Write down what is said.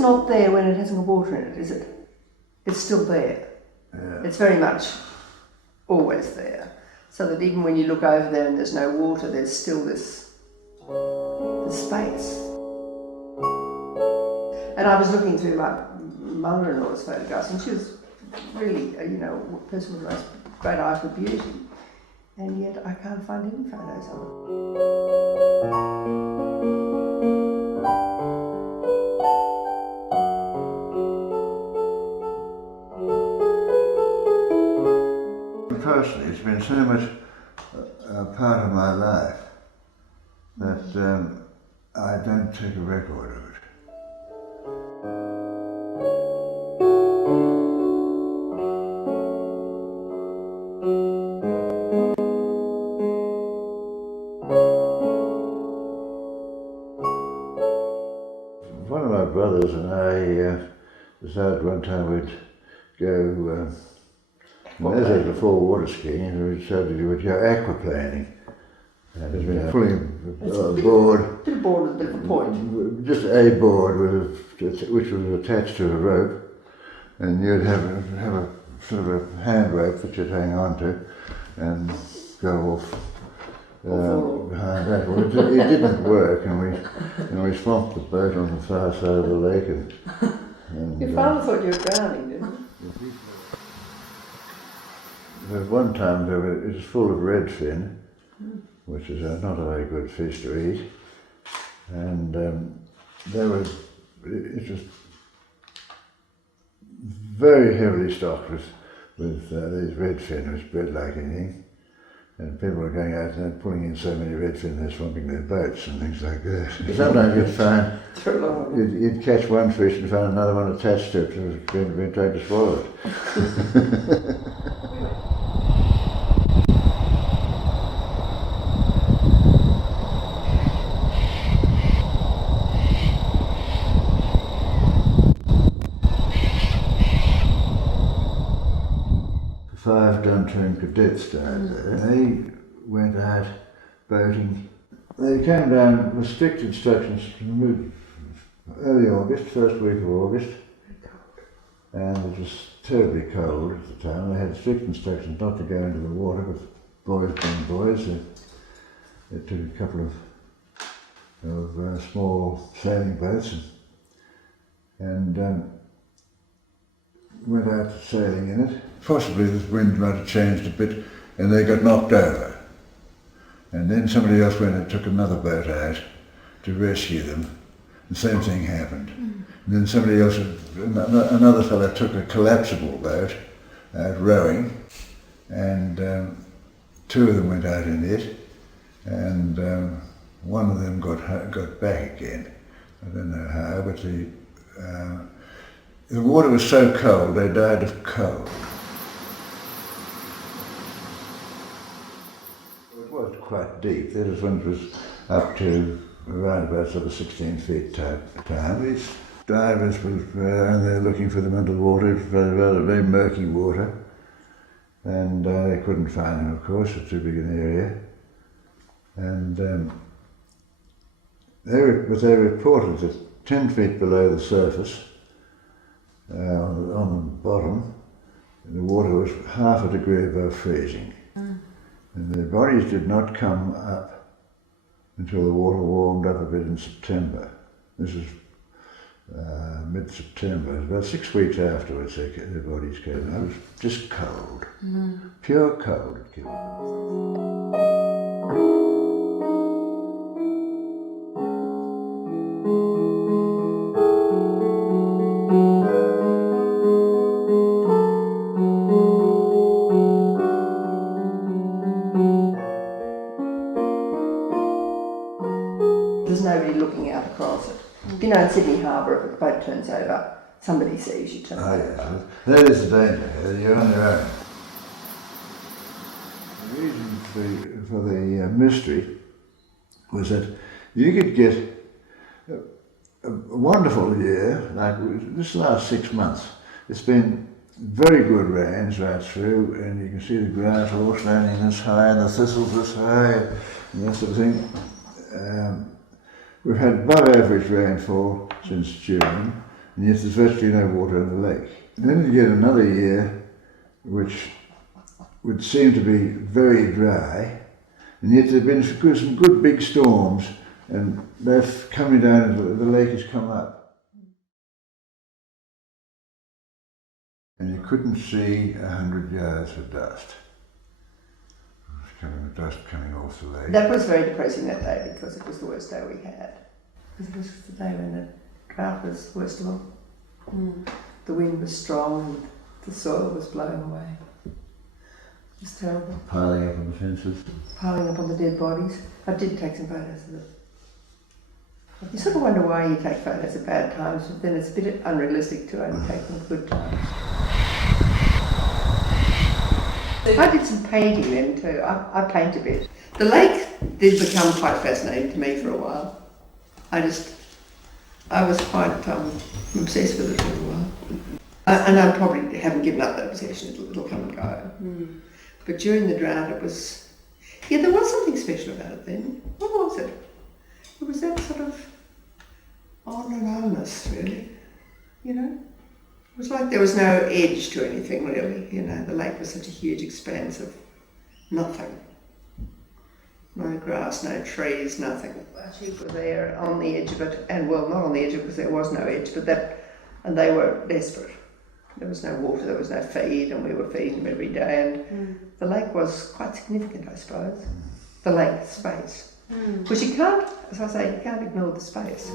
not there when it hasn't got water in it, is it? It's still there. Yeah. It's very much always there. So that even when you look over there and there's no water, there's still this space. And I was looking through my mother-in-law's photographs, and she was really, a person with the most great eye for beauty. And yet I can't find any photos of her. Personally, it's been so much a part of my life that I don't take a record of it. One of my brothers and I decided one time we'd go there's before water skiing, and we decided we would go aquaplaning. And pulling a board. Bit of board with a bit of a point. Just a board which was attached to a rope, and you'd have a sort of a hand rope that you'd hang on to and go off behind that. Well, it didn't work, and we swamped the boat on the far side of the lake. And Your father thought you were drowning, didn't he? There was one time it was full of redfin, which is not a very good fish to eat, and it was very heavily stocked with these redfin. It was bred like anything, and people were going out and pulling in so many redfin they're swamping their boats and things like that. Sometimes you'd find you'd catch one fish and find another one attached to it that was being trying to swallow it. Five Dunturn cadets died there. They went out boating. They came down with strict instructions to move early August, first week of August, and it was terribly cold at the time. They had strict instructions not to go into the water, but boys being boys, they took a couple of small sailing boats and went out sailing in it. Possibly the wind might have changed a bit and they got knocked over. And then somebody else went and took another boat out to rescue them. The same thing happened. And then somebody else, another fellow took a collapsible boat out rowing, and two of them went out in it, and one of them got back again. I don't know how, but the water was so cold, they died of cold. It was quite deep. That was when it was up to around about sort of 16 feet type time. These divers were around there looking for them underwater. It was very murky water, and they couldn't find them, of course. It's too big an area. And they reported that 10 feet below the surface, on the bottom, the water was half a degree above freezing. And their bodies did not come up until the water warmed up a bit in September. This is mid-September. About 6 weeks afterwards their bodies came up. It was just cold, pure cold had killed them. There's nobody looking out across it. You know, in Sydney Harbour, if a boat turns over, somebody sees you turn over. Yes. That is the danger. You're on your own. The reason for the mystery was that you could get a wonderful year, like this last 6 months. It's been very good rains right through, and you can see the grass all standing this high and the thistles this high and that sort of thing. We've had above average rainfall since June, and and yet there's virtually no water in the lake. And then you get another year which would seem to be very dry, and yet there have been some good big storms, and they're coming down and the lake has come up. And you couldn't see 100 yards of dust. Dust coming off the lake. That was very depressing that day because it was the worst day we had. Because it was the day when the drought was worst of all. The wind was strong and the soil was blowing away. It was terrible. Piling up on the fences. Piling up on the dead bodies. I did take some photos of it. You sort of wonder why you take photos at bad times, but then it's a bit unrealistic to only take them at good times. I did some painting then too. I paint a bit. The lake did become quite fascinating to me for a while. I was quite obsessed with it for a while. And I probably haven't given up that obsession, it'll come and go. But during the drought it was, there was something special about it then. What was it? It was that sort of on and onness really, you know? It was like there was no edge to anything really, you know, the lake was such a huge expanse of nothing. No grass, no trees, nothing. Our sheep were there on the edge of it, and well, not on the edge because there was no edge, but and they were desperate. There was no water, there was no feed, and we were feeding them every day, and the lake was quite significant, I suppose. The lake space. Because you can't, as I say, you can't ignore the space.